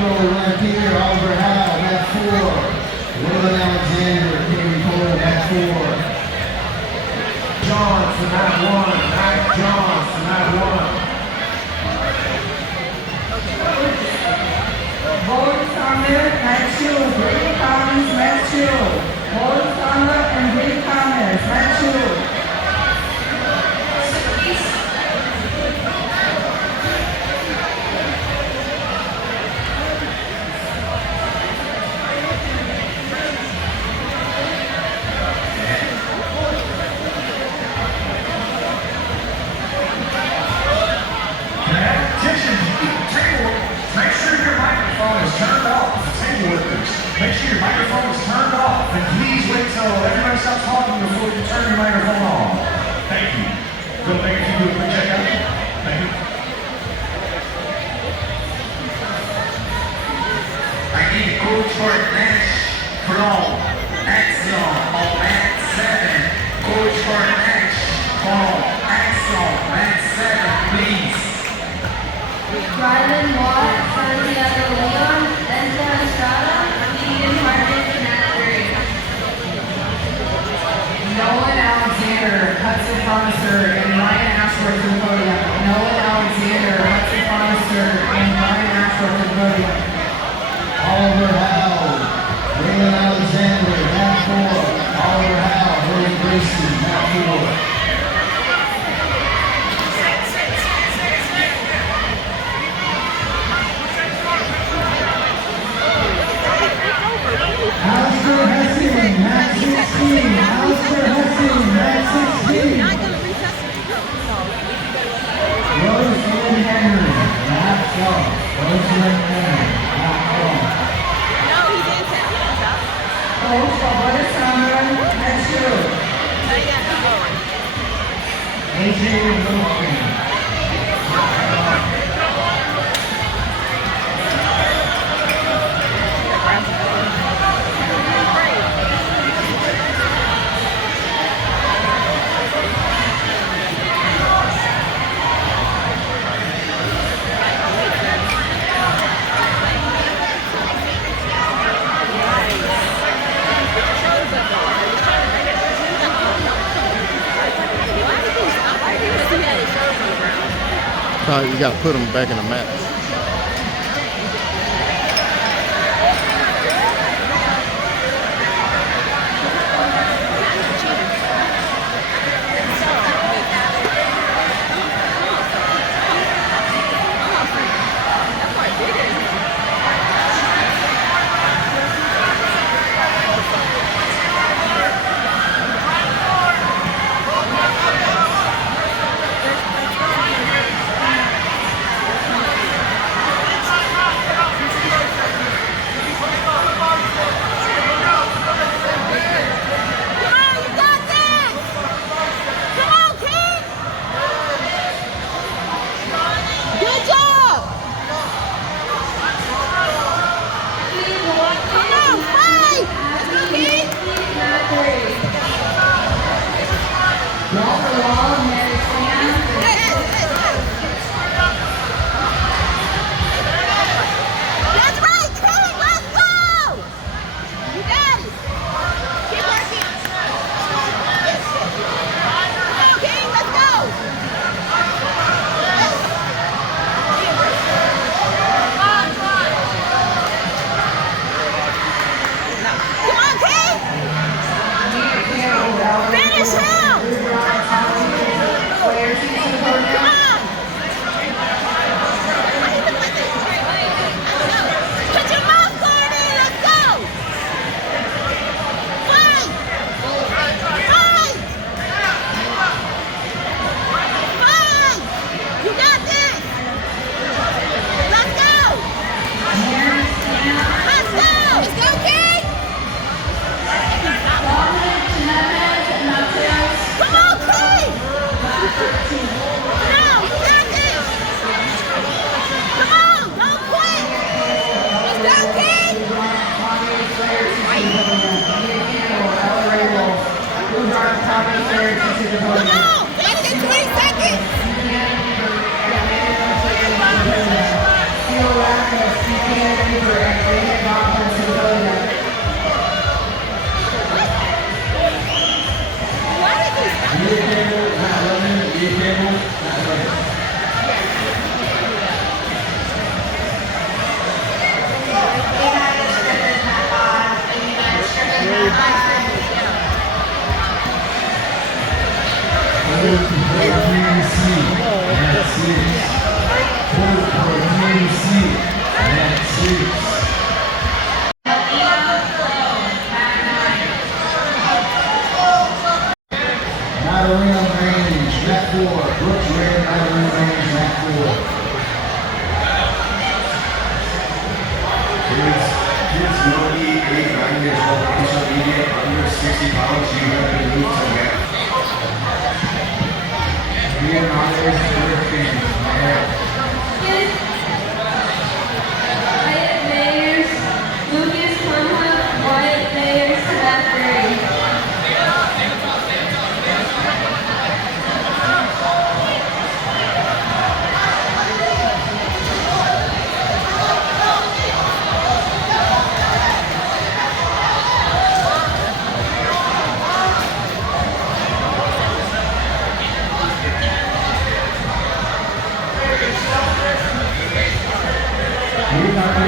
goal right here. Oliver Howe, mat 4. Waylon Alexander, Katie Cole, mat 4. Johns to mat 1. Mac Johns to mat 1. Bold Thomas, mat 2. Brady Thomas, mat 2. Bold Thomas and Brady Thomas, mat 2. Turned off the table lifters. Make sure your microphone is turned off, and please wait till everybody stops talking before you turn your microphone on. Thank you. Go make a few quick checkout. Thank you. I need coach for Nash from Axiom on mat 7. Coach for Nash from Axiom, mat 7, please. Rylan Watt, Santiago Leon, Denzel Estrada, Keegan Harvey, mat 3. Nolan Alexander, Hudson Forrester, and Ryan Ashworth to the podium. Nolan Alexander, Hudson Forrester, and Ryan Ashworth to the podium. Oliver Howe, Waylon Alexander, mat 4. Oliver Howe, Willie Gracie, mat 4. Alistair Hessing, mat 16. Alistair Hessing, mat 16. Rosemary Henry, mat 12. Rosemary Henry, mat 12. Coach Alberta Cameron, mat 2. AJ Wilson. You got to put them back in the mat.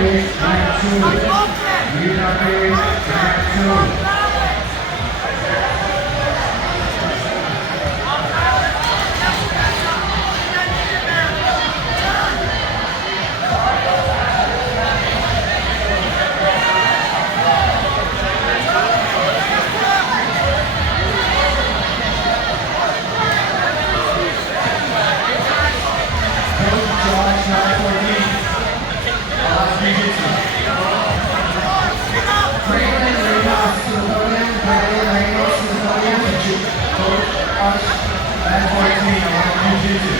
Darius, mat 2. Utah Darius, mat 2. Brandon Ramos to the podium. Brandon Ramos to the podium. Bad boy team, I want jiu-jitsu.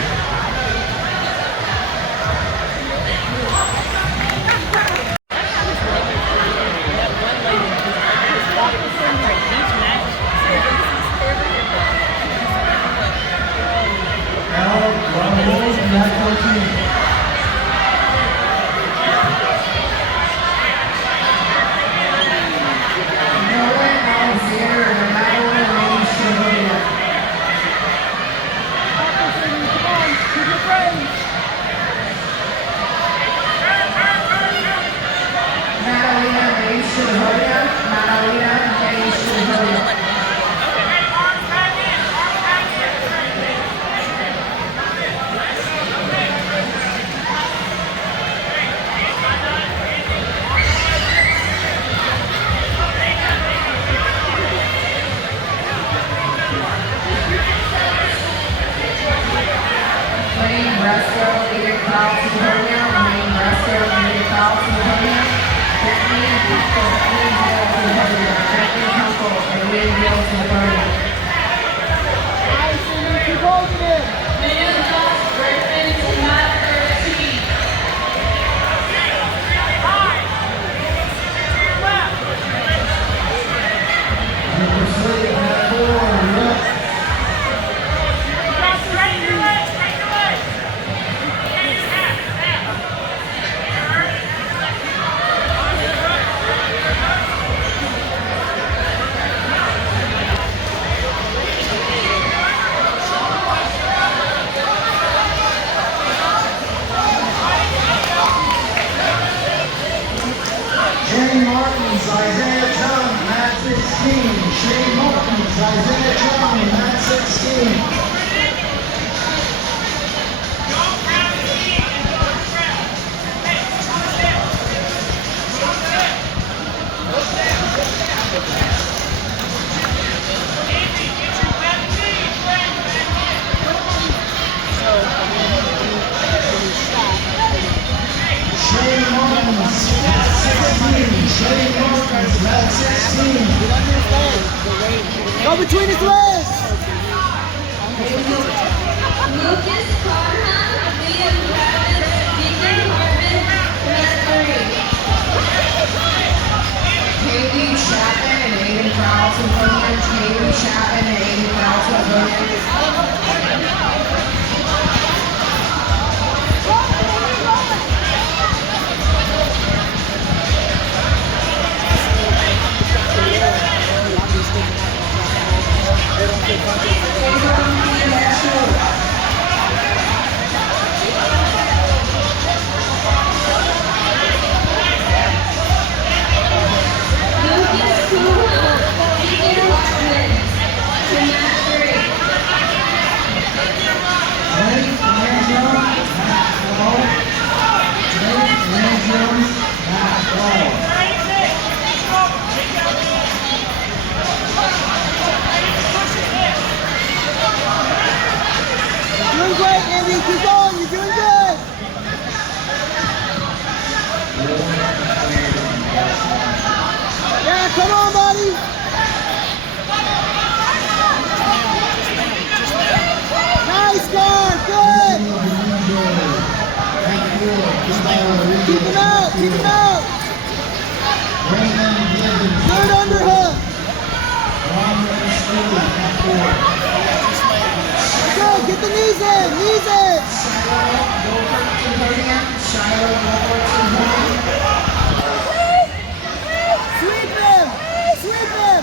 Now, Ron Wolf, mat 14. Nolan Alexander and Madeline Ramos to the podium. Madalena Mays to the podium. Madalena Mays to the podium. Lane Bresco, Edith Powell to the podium. Lane Bresco, Edith Powell to the podium. Bethany Kunkel, Elaine Hill to the podium. Bethany Kunkel, Elaine Hill to the podium. Mayo Josh Griffin to mat 13. Shane Martins, Isaiah Chung, mat 16. Shane Martins, Isaiah Chung, mat 16. Shane Martins, mat 16. Shane Martins, mat 16. Go between his legs! Lucas Conrad, Liam Travis, Deacon Harvin, mat 3. Kaylee Chapman and Aiden Powell to the podium. Kaylee Chapman and Aiden Powell to the podium. Lucas Kuha, Deacon Harvin, to mat 3. Blake Landrum, mat 12. Blake Landrum, mat 12. Doing great, Andy. Keep going. You're doing good. Yeah, come on, buddy. Nice guard. Good. Keep him out. Keep him out. Good underhook. Good. Get the knees in. Knees in. Shiloh Goldberg to the podium. Shiloh Goldberg to the podium. Sweep him. Sweep him.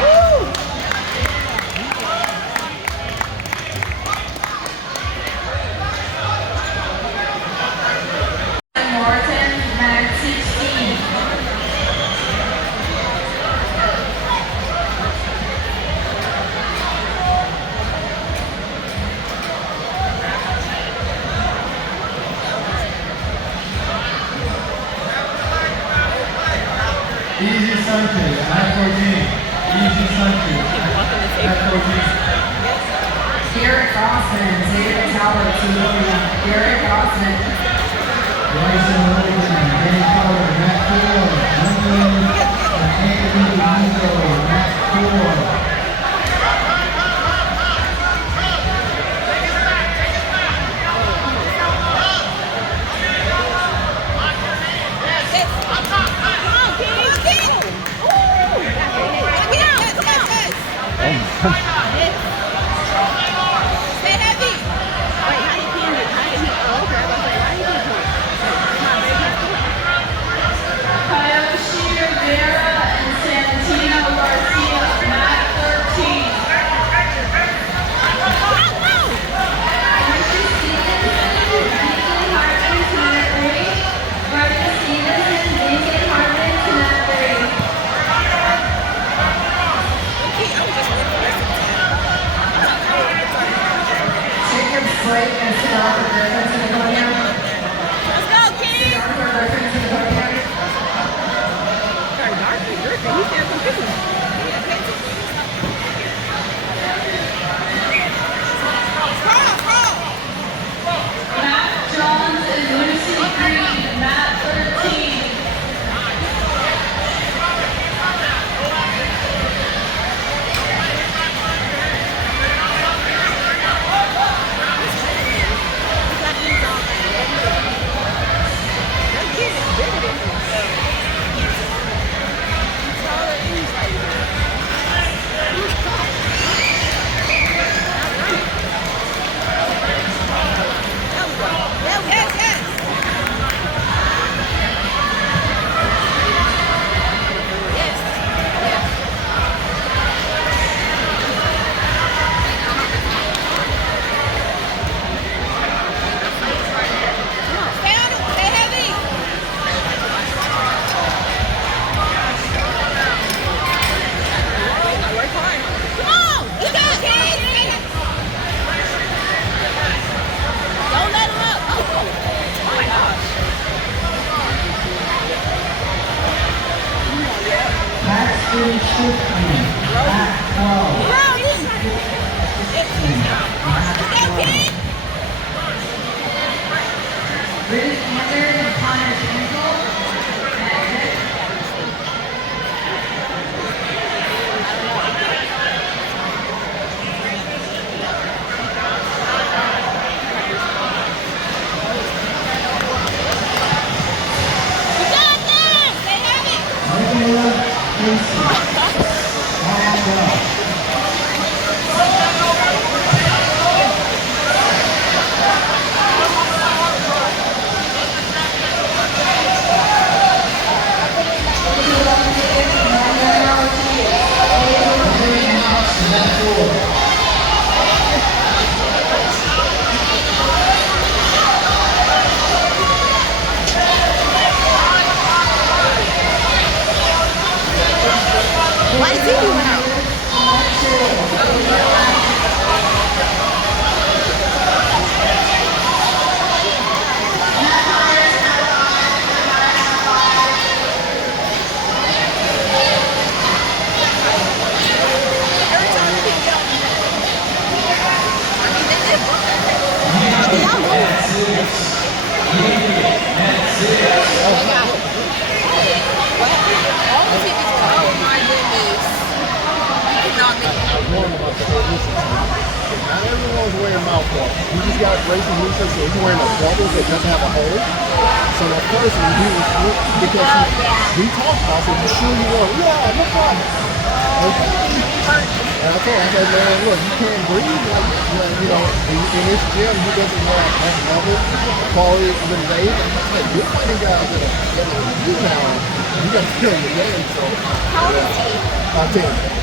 Woo! Garrett Dawson. Bryson Logan, Ben Carter, mat 4. Lyndon Anthony Nico, mat 4. Kyoshi Rivera and Santino Garcia, mat 13. Richard Stevenson, Ethan Hartman to mat 3. Brendan Stevenson, Nathan Hartman to mat 3. Jacob Slate and Sonata Griffin to the podium. Sonata Griffin to the podium. Matt Jones and Lucy Green, mat 13. Paxton Shipman, mat 12. Ruth Anders and Connor Schenkel. mat 6. Nicola Casey, mat 12. Mat 4. Why is he doing out? Not everyone's wearing mouthwash. You just got racing Lisa, so he's wearing a bubble that doesn't have a hole. So that person, because we talked about it, you sure you want? Yeah, no problem. Okay. And I told him, I said, man, look, you can't breathe like, you know, in this gym, he doesn't have that level quality of the day. I said, you're fighting guys that are you now. You got to kill your game, so. How old is he? 10.